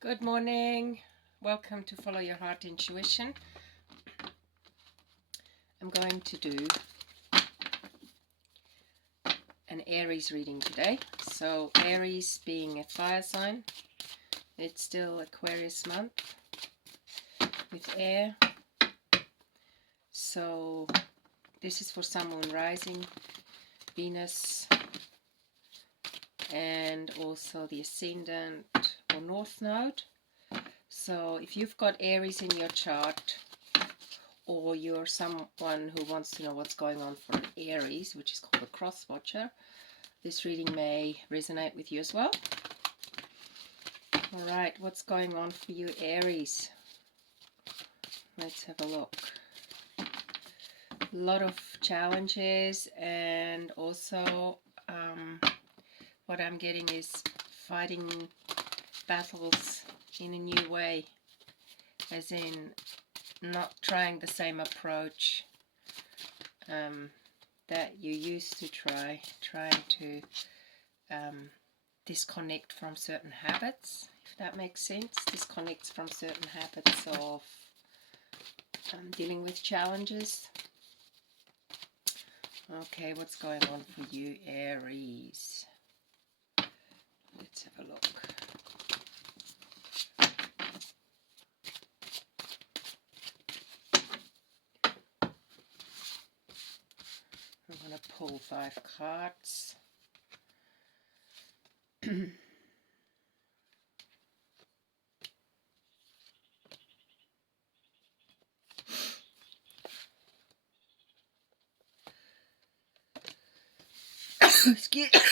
Good morning. Welcome to Follow Your Heart Intuition. I'm going to do an Aries reading today. So Aries being a fire sign, it's still Aquarius month with air. So this is for someone rising, Venus, and also the ascendant or north node. So if you've got Aries in your chart, or you're someone who wants to know what's going on for Aries, which is called a cross watcher, this reading may resonate with you as well. Alright, what's going on for you, Aries? Let's have a look. A lot of challenges, and also what I'm getting is fighting battles in a new way, as in not trying the same approach that you used to trying to disconnect from certain habits, if that makes sense. Disconnects from certain habits of dealing with challenges. Okay, what's going on for you, Aries? Let's have a look. I'm going to pull 5 cards.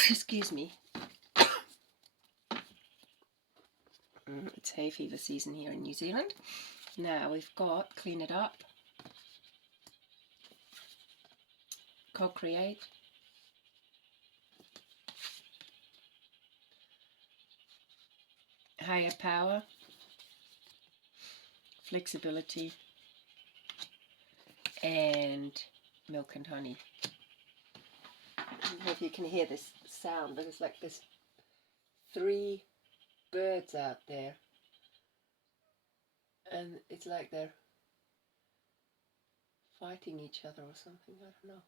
Excuse me. It's hay fever season here in New Zealand. Now we've got clean it up, co-create, higher power, flexibility, and milk and honey. I don't know if you can hear this sound, but it's like there's 3 birds out there, and it's like they're fighting each other or something, I don't know.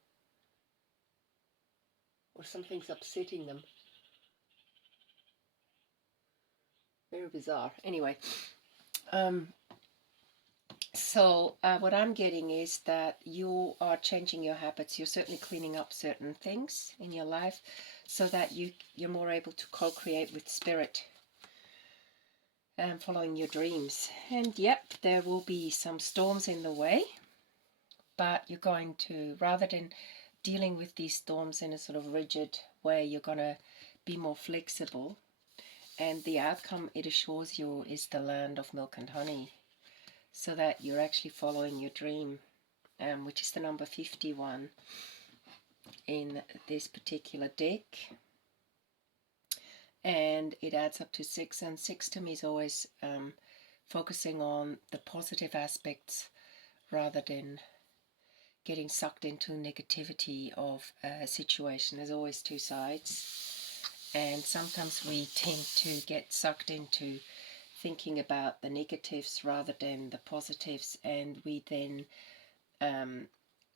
Or something's upsetting them. Very bizarre. Anyway, so what I'm getting is that you are changing your habits. You're certainly cleaning up certain things in your life so that you're more able to co-create with spirit and following your dreams. And yep, there will be some storms in the way, but you're going to, rather than dealing with these storms in a sort of rigid way, you're going to be more flexible. And the outcome, it assures you, is the land of milk and honey, so that you're actually following your dream, which is the number 51 in this particular deck. And it adds up to 6, and 6 to me is always focusing on the positive aspects rather than getting sucked into negativity of a situation. There's always 2 sides, and sometimes we tend to get sucked into thinking about the negatives rather than the positives, and we then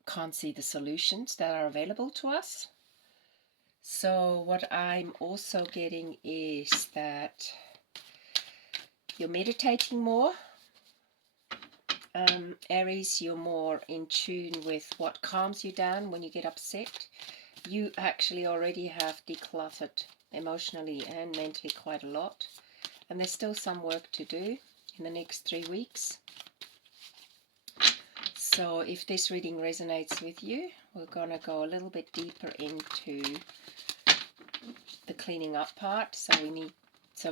can't see the solutions that are available to us. So what I'm also getting is that you're meditating more. Aries, you're more in tune with what calms you down when you get upset. You actually already have decluttered emotionally and mentally quite a lot, and there's still some work to do in the next 3 weeks. So if this reading resonates with you, we're going to go a little bit deeper into the cleaning up part, so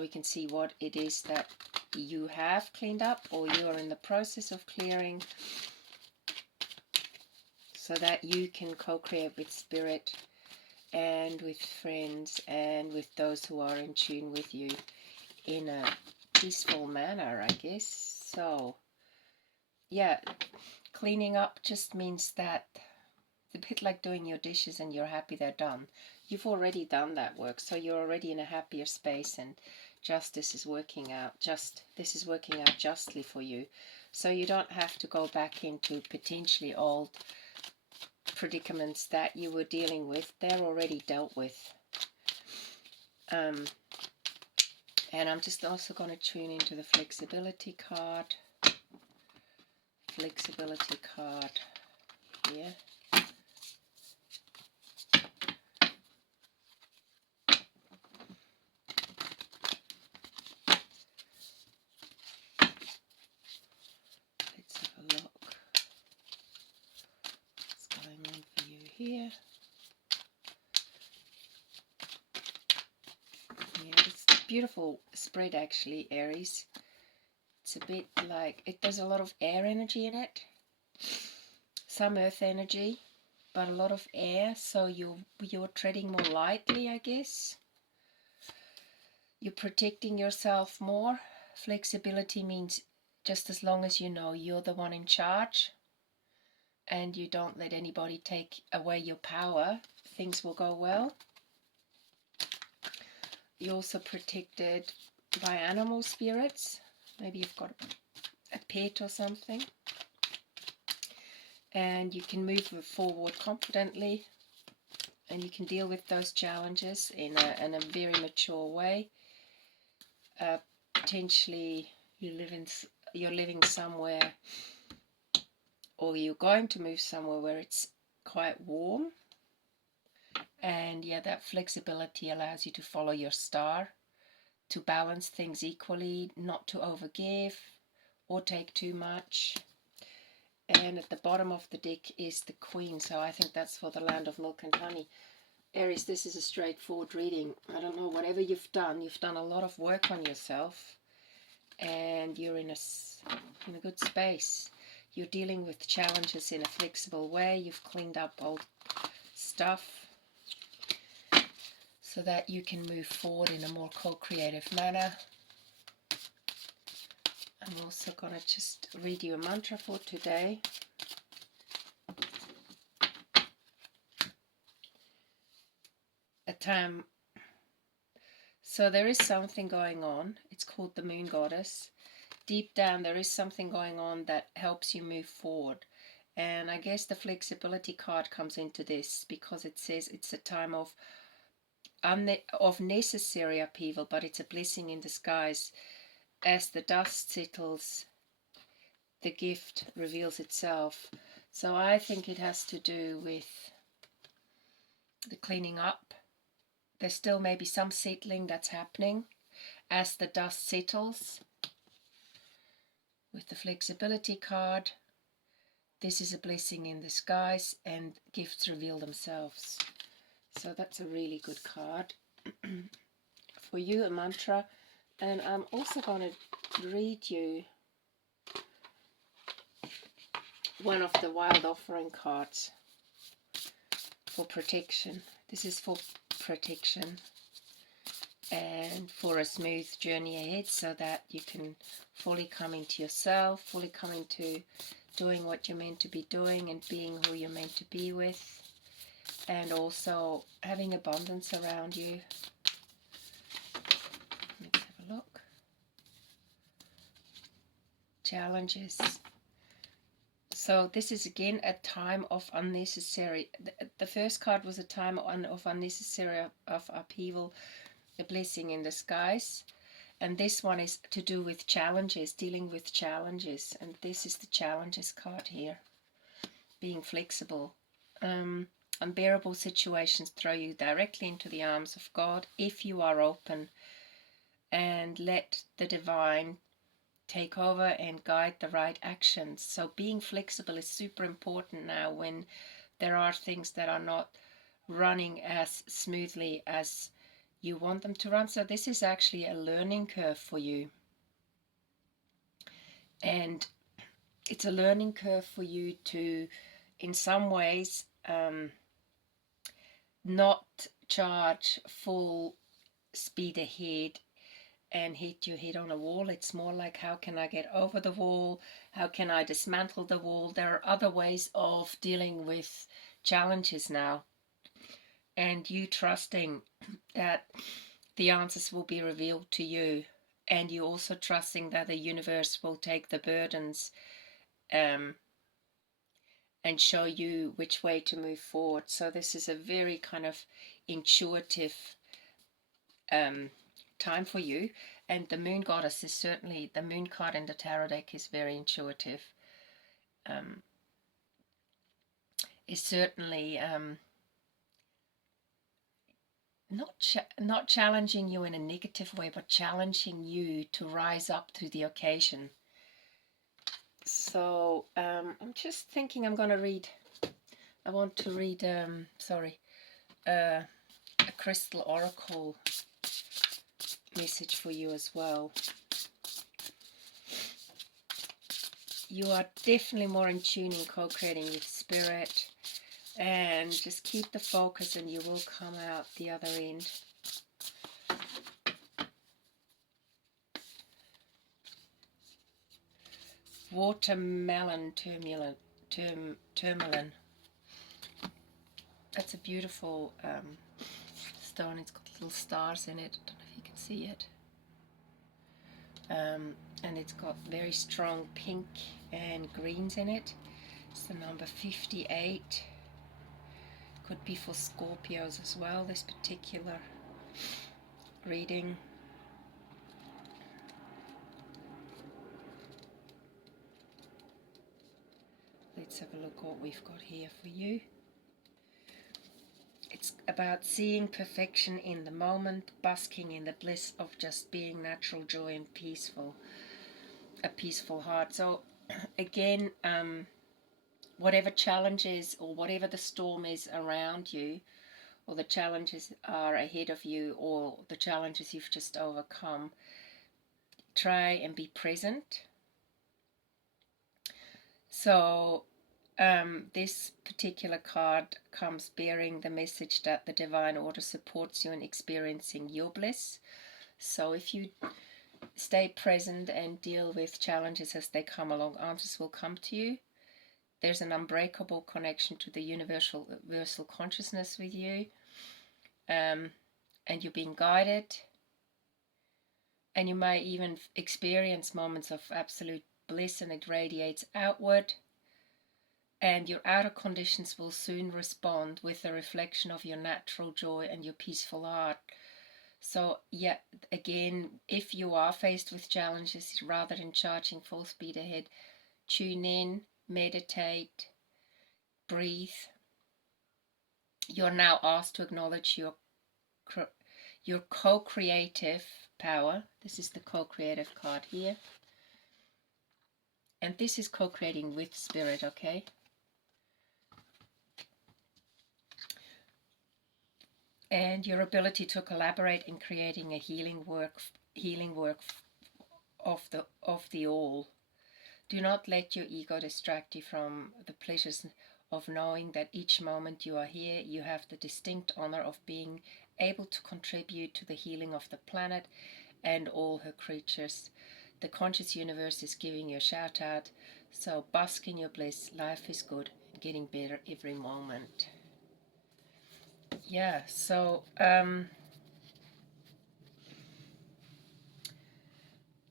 we can see what it is that you have cleaned up or you are in the process of clearing, so that you can co-create with spirit and with friends and with those who are in tune with you in a peaceful manner, I guess. So yeah, cleaning up just means that it's a bit like doing your dishes and you're happy they're done. You've already done that work, so you're already in a happier space and Justice is working out. This is working out justly for you. So you don't have to go back into potentially old predicaments that you were dealing with. They're already dealt with. And I'm just also going to tune into the flexibility card. Flexibility card here. Let's have a look. What's going on for you here? Yeah, it's a beautiful spread actually, Aries. It's a bit like, there's a lot of air energy in it. Some earth energy, but a lot of air, so you're treading more lightly, I guess. You're protecting yourself more. Flexibility means just as long as you know you're the one in charge and you don't let anybody take away your power, things will go well. You're also protected by animal spirits. Maybe you've got a pet or something. And you can move forward confidently, and you can deal with those challenges in a very mature way. Potentially you're living somewhere, or you're going to move somewhere where it's quite warm. And yeah, that flexibility allows you to follow your star, to balance things equally, not to overgive or take too much. And at the bottom of the deck is the Queen, so I think that's for the land of milk and honey. Aries, this is a straightforward reading. I don't know, whatever you've done a lot of work on yourself, and you're in a good space. You're dealing with challenges in a flexible way. You've cleaned up old stuff so that you can move forward in a more co-creative manner. I'm also going to just read you a mantra for today. A time. So there is something going on. It's called the Moon Goddess. Deep down there is something going on that helps you move forward. And I guess the flexibility card comes into this because it says it's a time of necessary upheaval, but it's a blessing in disguise. As the dust settles, the gift reveals itself. So I think it has to do with the cleaning up. There's still maybe some settling that's happening as the dust settles. With the flexibility card, this is a blessing in disguise, and gifts reveal themselves. So that's a really good card for you, a mantra. And I'm also going to read you one of the Wild Offering cards for protection. This is for protection and for a smooth journey ahead, so that you can fully come into yourself, fully come into doing what you're meant to be doing and being who you're meant to be with, and also having abundance around you. Let's have a look. Challenges. So this is again a time of unnecessary. The first card was a time of unnecessary of upheaval, a blessing in disguise. And this one is to do with challenges, dealing with challenges. And this is the challenges card here. Being flexible. Unbearable situations throw you directly into the arms of God if you are open and let the divine take over and guide the right actions. So being flexible is super important now when there are things that are not running as smoothly as you want them to run. So this is actually a learning curve for you. And it's a learning curve for you to, in some ways, not charge full speed ahead and hit your head on a wall. It's more like, how can I get over the wall? How can I dismantle the wall? There are other ways of dealing with challenges now. And you trusting that the answers will be revealed to you, and you're also trusting that the universe will take the burdens and show you which way to move forward. So this is a very kind of intuitive time for you. And the moon goddess is certainly, the moon card in the tarot deck is very intuitive. Is certainly not challenging you in a negative way, but challenging you to rise up to the occasion. So I'm just thinking I want to read a crystal oracle message for you as well. You are definitely more in tune in co-creating with spirit, and just keep the focus and you will come out the other end. Watermelon tourmaline. That's a beautiful stone. It's got little stars in it. I don't know if you can see it. And it's got very strong pink and greens in it. It's the number 58. Could be for Scorpios as well, this particular reading. Let's have a look what we've got here for you. It's about seeing perfection in the moment, basking in the bliss of just being, natural joy and peaceful, a peaceful heart. So again, whatever challenges or whatever the storm is around you, or the challenges are ahead of you, or the challenges you've just overcome, try and be present. So this particular card comes bearing the message that the divine order supports you in experiencing your bliss. So if you stay present and deal with challenges as they come along, answers will come to you. There's an unbreakable connection to the universal consciousness with you, and you're being guided, and you may even experience moments of absolute bliss, and it radiates outward, and your outer conditions will soon respond with a reflection of your natural joy and your peaceful heart. So yeah, again, if you are faced with challenges, rather than charging full speed ahead, tune in, meditate, breathe. You're now asked to acknowledge your co-creative power. This is the co-creative card here. And this is co-creating with spirit, okay? And your ability to collaborate in creating a healing work of the all. Do not let your ego distract you from the pleasures of knowing that each moment you are here, you have the distinct honor of being able to contribute to the healing of the planet and all her creatures. The conscious universe is giving you a shout out. So bask in your bliss. Life is good, getting better every moment. Yeah, so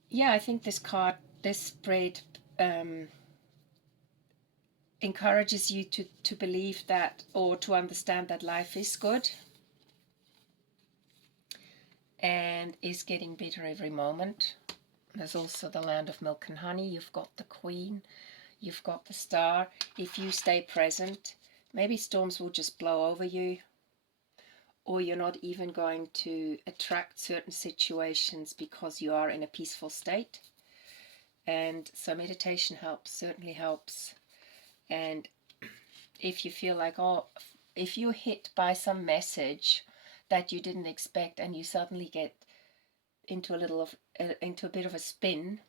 yeah, I think this spread encourages you to believe that, or to understand that life is good and is getting better every moment. There's also the land of milk and honey. You've got the Queen, you've got the Star. If you stay present, maybe storms will just blow over you, or you're not even going to attract certain situations because you are in a peaceful state. And so meditation helps, certainly helps. And if you feel like, oh, if you're hit by some message that you didn't expect and you suddenly get into a bit of a spin,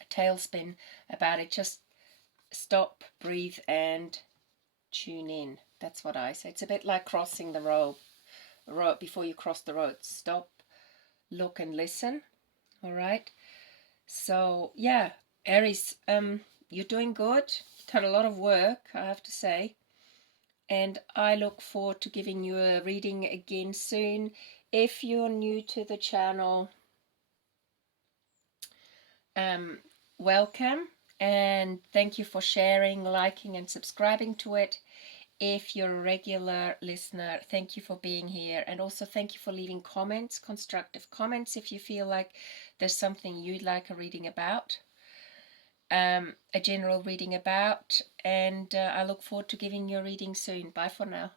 a tailspin about it, just stop, breathe and tune in. That's what I say. It's a bit like crossing the road. Before you cross the road, stop, look and listen. All right. So yeah, Aries, you're doing good. Done a lot of work, I have to say, and I look forward to giving you a reading again soon. If you're new to the channel, welcome, and thank you for sharing, liking, and subscribing to it. If you're a regular listener, thank you for being here, and also thank you for leaving comments, constructive comments, if you feel like there's something you'd like a reading about, a general reading about, and I look forward to giving you a reading soon. Bye for now.